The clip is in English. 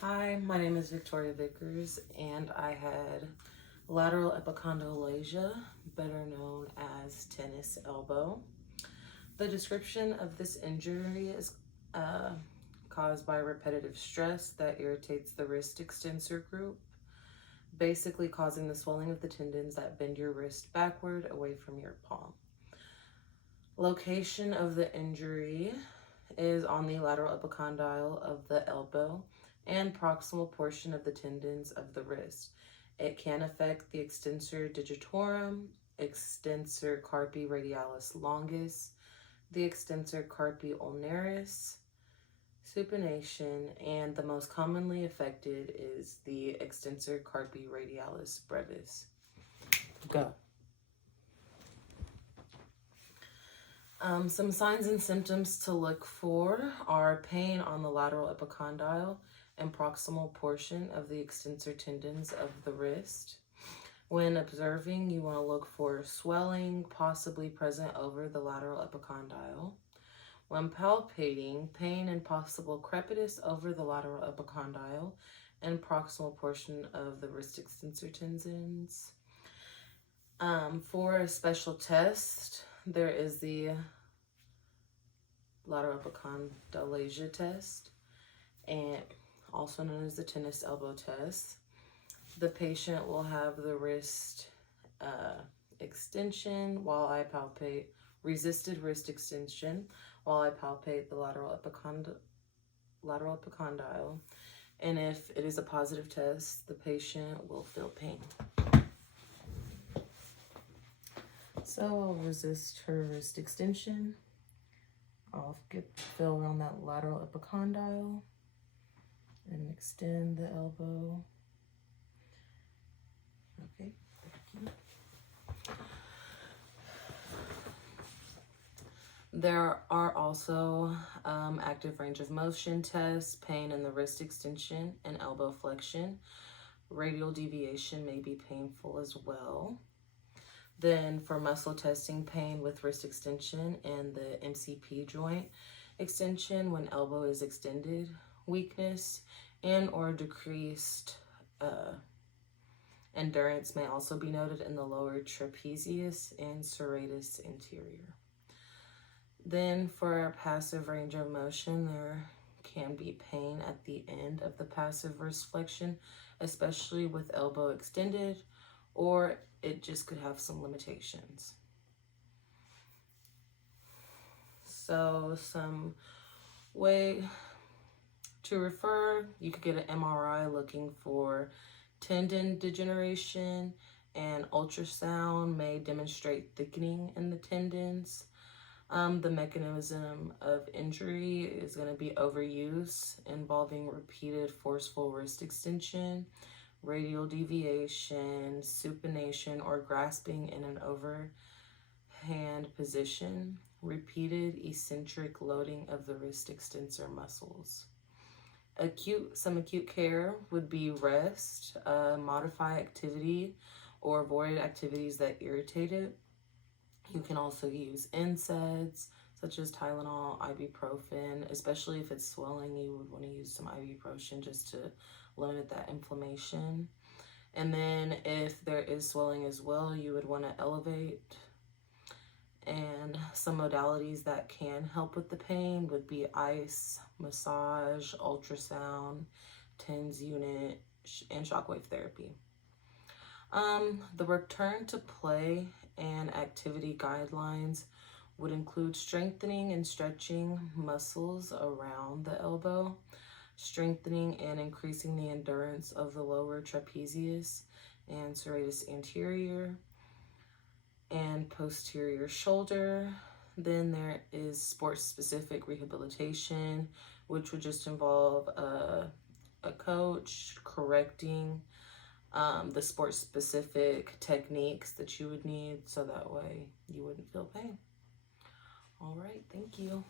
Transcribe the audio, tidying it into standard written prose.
Hi, my name is Victoria Vickers, and I had lateral epicondylalacia, better known as tennis elbow. The description of this injury is caused by repetitive stress that irritates the wrist extensor group, basically causing the swelling of the tendons that bend your wrist backward away from your palm. Location of the injury is on the lateral epicondyle of the elbow and proximal portion of the tendons of the wrist. It can affect the extensor digitorum, extensor carpi radialis longus, the extensor carpi ulnaris, supination, and the most commonly affected is the extensor carpi radialis brevis. Go. Some signs and symptoms to look for are pain on the lateral epicondyle and proximal portion of the extensor tendons of the wrist. When observing, you want to look for swelling, possibly present over the lateral epicondyle. When palpating, pain and possible crepitus over the lateral epicondyle and proximal portion of the wrist extensor tendons. For a special test, there is the lateral epicondylalacia test, and also known as the tennis elbow test. The patient will have the wrist extension while I palpate, resisted wrist extension while I palpate the lateral epicondyle. And if it is a positive test, the patient will feel pain. So I'll resist her wrist extension. I'll feel around that lateral epicondyle and extend the elbow. Okay, thank you. There are also active range of motion tests, pain in the wrist extension and elbow flexion. Radial deviation may be painful as well. Then for muscle testing, pain with wrist extension and the MCP joint extension when elbow is extended, weakness and or decreased endurance may also be noted in the lower trapezius and serratus anterior. Then for our passive range of motion, there can be pain at the end of the passive wrist flexion, especially with elbow extended, or it just could have some limitations. So some way to refer, you could get an MRI looking for tendon degeneration, and ultrasound may demonstrate thickening in the tendons. The mechanism of injury is going to be overuse involving repeated forceful wrist extension, radial deviation, supination, or grasping in an overhand position, repeated eccentric loading of the wrist extensor muscles. Some acute care would be rest, modify activity, or avoid activities that irritate it. You can also use NSAIDs, such as Tylenol, ibuprofen. Especially if it's swelling, you would want to use some ibuprofen just to limit that inflammation. And then if there is swelling as well, you would want to elevate. And some modalities that can help with the pain would be ice, massage, ultrasound, TENS unit, and shockwave therapy. The return to play and activity guidelines would include strengthening and stretching muscles around the elbow, strengthening and increasing the endurance of the lower trapezius and serratus anterior and posterior shoulder. Then there is sports-specific rehabilitation, which would just involve a coach correcting the sport-specific techniques that you would need, so that way you wouldn't feel pain. All right, thank you.